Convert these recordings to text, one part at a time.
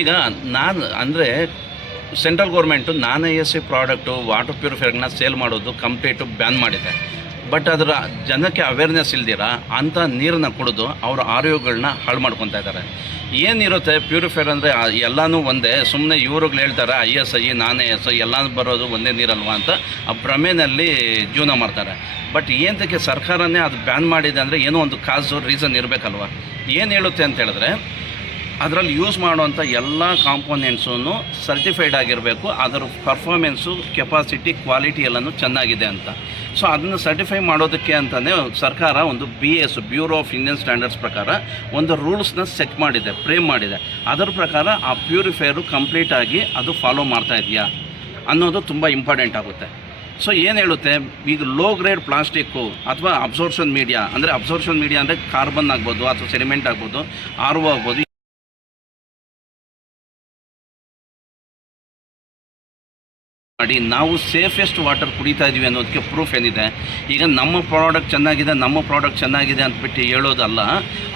ಈಗ ನಾನು ಅಂದರೆ central government non I S C product, water ಪ್ಯೂರಿಫೈರ್ನ sale ಮಾಡೋದು, ಕಂಪ್ಲೀಟು ಬ್ಯಾನ್ ಮಾಡಿದೆ. ಬಟ್ ಅದರ ಜನಕ್ಕೆ ಅವೇರ್ನೆಸ್ ಇಲ್ದಿರ ಅಂಥ ನೀರನ್ನ ಕುಡಿದು ಅವರ ಆರೋಗ್ಯಗಳನ್ನ ಹಾಳು ಮಾಡ್ಕೊತಾ ಇದ್ದಾರೆ ಏನಿರುತ್ತೆ ಪ್ಯೂರಿಫೈರ್ ಅಂದರೆ ಎಲ್ಲನೂ ಒಂದೇ ಸುಮ್ಮನೆ ಇವ್ರುಗಳು ಹೇಳ್ತಾರೆ, I S I, non I S I ಎಲ್ಲ ಬರೋದು ಒಂದೇ ನೀರಲ್ವಾ? ಅಂತ ಆ ಭ್ರಮೆನಲ್ಲಿ ಜೀವನ ಮಾಡ್ತಾರೆ. ಬಟ್ ಏನಕ್ಕೆ ಸರ್ಕಾರನೇ ಅದು ಬ್ಯಾನ್ ಮಾಡಿದೆ ಅಂದರೆ ಏನೋ ಒಂದು ಕಾಸು, ರೀಸನ್ ಇರಬೇಕಲ್ವ? ಏನು ಹೇಳುತ್ತೆ ಅಂತ ಹೇಳಿದ್ರೆ ಅದರಲ್ಲಿ ಯೂಸ್ ಮಾಡುವಂಥ ಎಲ್ಲ ಕಾಂಪೋನೆಂಟ್ಸೂ ಸರ್ಟಿಫೈಡ್ ಆಗಿರಬೇಕು. ಅದರ ಪರ್ಫಾರ್ಮೆನ್ಸು ಕೆಪಾಸಿಟಿ ಕ್ವಾಲಿಟಿ ಎಲ್ಲನೂ ಚೆನ್ನಾಗಿದೆ ಅಂತ. ಸೊ ಅದನ್ನು ಸರ್ಟಿಫೈ ಮಾಡೋದಕ್ಕೆ ಅಂತಲೇ ಸರ್ಕಾರ ಒಂದು B S bureau of Indian standards ಪ್ರಕಾರ ಒಂದು ರೂಲ್ಸ್ನ ಸೆಟ್ ಮಾಡಿದೆ ಫ್ರೇಮ್ ಮಾಡಿದೆ. ಅದರ ಪ್ರಕಾರ ಆ ಪ್ಯೂರಿಫೈರು ಕಂಪ್ಲೀಟಾಗಿ ಅದು ಫಾಲೋ ಮಾಡ್ತಾ ಇದೆಯಾ ಅನ್ನೋದು ತುಂಬ ಇಂಪಾರ್ಟೆಂಟ್ ಆಗುತ್ತೆ. ಸೊ ಏನು ಹೇಳುತ್ತೆ? ಈಗ ಲೋ ಗ್ರೇಡ್ ಪ್ಲಾಸ್ಟಿಕ್ಕು ಅಥವಾ ಅಬ್ಸರ್ಷನ್ ಮೀಡಿಯಾ ಅಂದರೆ ಅಬ್ಸೋರ್ಷನ್ ಮೀಡಿಯಾ ಅಂದರೆ ಕಾರ್ಬನ್ ಆಗ್ಬೋದು ಅಥವಾ ಸೆಡಿಮೆಂಟ್ ಆಗ್ಬೋದು ಆರ್ ಒ ಆಗ್ಬೋದು ಮಾಡಿ ನಾವು ಸೇಫೆಸ್ಟ್ ವಾಟರ್ ಕುಡಿತಾ ಇದ್ದೀವಿ ಅನ್ನೋದಕ್ಕೆ ಪ್ರೂಫ್ ಏನಿದೆ? ಈಗ ನಮ್ಮ ಪ್ರಾಡಕ್ಟ್ ಚೆನ್ನಾಗಿದೆ, ನಮ್ಮ ಪ್ರಾಡಕ್ಟ್ ಚೆನ್ನಾಗಿದೆ ಅಂತಬಿಟ್ಟು ಹೇಳೋದಲ್ಲ,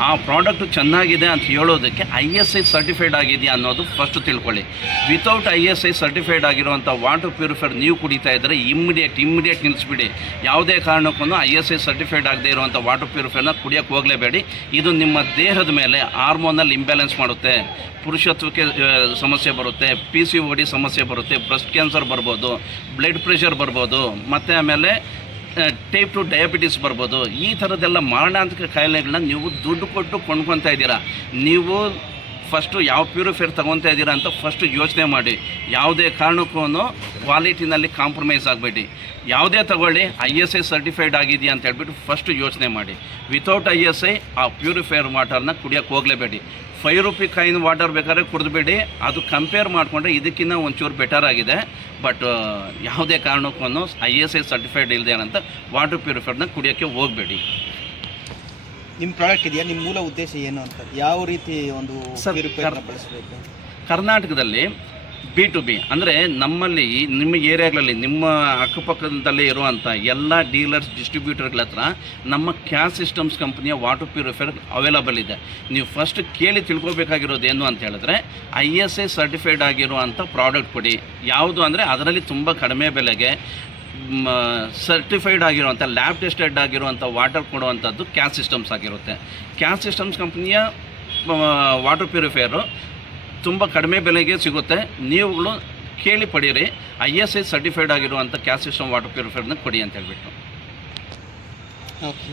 ಆ ಪ್ರಾಡಕ್ಟ್ ಚೆನ್ನಾಗಿದೆ ಅಂತ ಹೇಳೋದಕ್ಕೆ ಐ ಎಸ್ ಐ ಸರ್ಟಿಫೈಡ್ ಆಗಿದೆಯಾ ಅನ್ನೋದು ಫಸ್ಟ್ ತಿಳ್ಕೊಳ್ಳಿ. Without I S I certified ಆಗಿರುವಂಥ ವಾಟರ್ ಪ್ಯೂರಿಫೈರ್ ನೀವು ಕುಡಿತಾ ಇದ್ದರೆ ಇಮ್ಮಿಡಿಯೇಟ್ ಇಮ್ಮಿಡಿಯೇಟ್ ನಿಲ್ಲಿಸ್ಬಿಡಿ ಯಾವುದೇ ಕಾರಣಕ್ಕೂ ಐ ಎಸ್ ಐ ಸರ್ಟಿಫೈಡ್ ಆಗದೇ ಇರುವಂಥ ವಾಟರ್ ಪ್ಯೂರಿಫೈರ್ನ ಕುಡಿಯೋಕ್ಕೆ ಹೋಗಲೇಬೇಡಿ. ಇದು ನಿಮ್ಮ ದೇಹದ ಮೇಲೆ ಹಾರ್ಮೋನಲ್ ಇಂಬ್ಯಾಲೆನ್ಸ್ ಮಾಡುತ್ತೆ. ಪುರುಷತ್ವಕ್ಕೆ ಸಮಸ್ಯೆ ಬರುತ್ತೆ ಪಿ ಸಿ ಓ ಡಿ ಸಮಸ್ಯೆ ಬರುತ್ತೆ ಬ್ರೆಸ್ಟ್ ಕ್ಯಾನ್ಸರ್ ಬರ್ಬೋದು. ಬ್ಲಡ್ ಪ್ರೆಷರ್ ಬರ್ಬೋದು, ಮತ್ತು ಆಮೇಲೆ ಟೈಪ್ ಟು ಡಯಾಬಿಟಿಸ್ ಬರ್ಬೋದು, ಈ ಥರದ್ದೆಲ್ಲ ಮಾರಣಾಂತಿಕ ಕಾಯಿಲೆಗಳನ್ನ ನೀವು ದುಡ್ಡು ಕೊಟ್ಟು ಕೊಂಡ್ಕೊತಾ ಇದ್ದೀರಾ, ನೀವು ಫಸ್ಟು ಯಾವ ಪ್ಯೂರಿಫೈರ್ ತೊಗೊತಾ ಇದ್ದೀರಾ ಅಂತ ಫಸ್ಟು ಯೋಚನೆ ಮಾಡಿ, ಯಾವುದೇ ಕಾರಣಕ್ಕೂ ಕ್ವಾಲಿಟಿನಲ್ಲಿ ಕಾಂಪ್ರಮೈಸ್ ಆಗಬೇಡಿ. ಯಾವುದೇ ತಗೊಳ್ಳಿ ಐ ಎಸ್ ಐ ಸರ್ಟಿಫೈಡ್ ಆಗಿದೆಯಾ ಅಂತ ಹೇಳ್ಬಿಟ್ಟು ಫಸ್ಟ್ ಯೋಚನೆ ಮಾಡಿ. ವಿತೌಟ್ ಐ ಎಸ್ ಐ ಆ ಪ್ಯೂರಿಫೈರ್ ವಾಟರ್ನ ಕುಡಿಯೋಕ್ಕೆ ಹೋಗಲೇಬೇಡಿ. ಫೈವ್ ರುಪಿ ಕೈನ್ ವಾಟರ್ ಬೇಕಾದ್ರೆ ಕುಡಿದ್ಬೇಡಿ. ಅದು ಕಂಪೇರ್ ಮಾಡಿಕೊಂಡ್ರೆ ಇದಕ್ಕಿಂತ ಒಂಚೂರು ಬೆಟರ್ ಆಗಿದೆ. ಬಟ್ ಯಾವುದೇ ಕಾರಣಕ್ಕೂ ಐ ಎಸ್ ಐ ಸರ್ಟಿಫೈಡ್ ಇಲ್ಲದೆ ಅಂತ ವಾಟರ್ ಪ್ಯೂರಿಫೈರ್ನ ಕುಡಿಯೋಕ್ಕೆ ಹೋಗಬೇಡಿ. ನಿಮ್ಮ ಪ್ರಾಡಕ್ಟ್ ಇದೆಯಾ? ನಿಮ್ಮ ಮೂಲ ಉದ್ದೇಶ ಏನು ಅಂತ? ಯಾವ ರೀತಿ ಒಂದು ಕರ್ನಾಟಕದಲ್ಲಿ ಬಿ ಟು ಬಿ. ಅಂದರೆ ನಮ್ಮಲ್ಲಿ, ನಿಮ್ಮ ಏರಿಯಾಗಳಲ್ಲಿ, ನಿಮ್ಮ ಅಕ್ಕಪಕ್ಕದಲ್ಲೇ ಇರುವಂಥ ಎಲ್ಲ ಡೀಲರ್ಸ್, ಡಿಸ್ಟ್ರಿಬ್ಯೂಟರ್ಗಳ ಹತ್ರ ನಮ್ಮ ಕ್ಯಾಸ್ ಸಿಸ್ಟಮ್ಸ್ ಕಂಪ್ನಿಯ ವಾಟರ್ ಪ್ಯೂರಿಫೈರ್ ಅವೈಲಬಲ್ ಇದೆ. ನೀವು ಫಸ್ಟ್ ಕೇಳಿ ತಿಳ್ಕೊಬೇಕಾಗಿರೋದು ಏನು ಅಂತ ಹೇಳಿದ್ರೆ, ಐ ಎಸ್ ಎ ಸರ್ಟಿಫೈಡ್ ಆಗಿರುವಂಥ ಪ್ರಾಡಕ್ಟ್ ಕೊಡಿ. ಯಾವುದು ಅಂದರೆ ಅದರಲ್ಲಿ ತುಂಬ ಕಡಿಮೆ ಬೆಲೆಗೆ ಸರ್ಟಿಫೈಡ್ ಆಗಿರುವಂಥ ಲ್ಯಾಬ್ ಟೆಸ್ಟೆಡ್ ಆಗಿರುವಂಥ ವಾಟರ್ ಕೊಡುವಂಥದ್ದು ಕ್ಯಾಸ್ ಸಿಸ್ಟಮ್ಸ್ ಆಗಿರುತ್ತೆ. ಕ್ಯಾಸ್ ಸಿಸ್ಟಮ್ಸ್ ಕಂಪ್ನಿಯ ವಾಟರ್ ಪ್ಯೂರಿಫೈಯರು ತುಂಬ ಕಡಿಮೆ ಬೆಲೆಗೆ ಸಿಗುತ್ತೆ. ನೀವುಗಳು ಕೇಳಿ ಪಡೀರಿ ಐ ಎಸ್ ಐ ಸರ್ಟಿಫೈಡ್ ಆಗಿರುವಂಥ ಕ್ಯಾಸಿಸ್ಟಮ್ ವಾಟರ್ ಪ್ಯೂರಿಫೈರ್ನ ಕೊಡಿ ಅಂತ ಹೇಳ್ಬಿಟ್ಟು. ಓಕೆ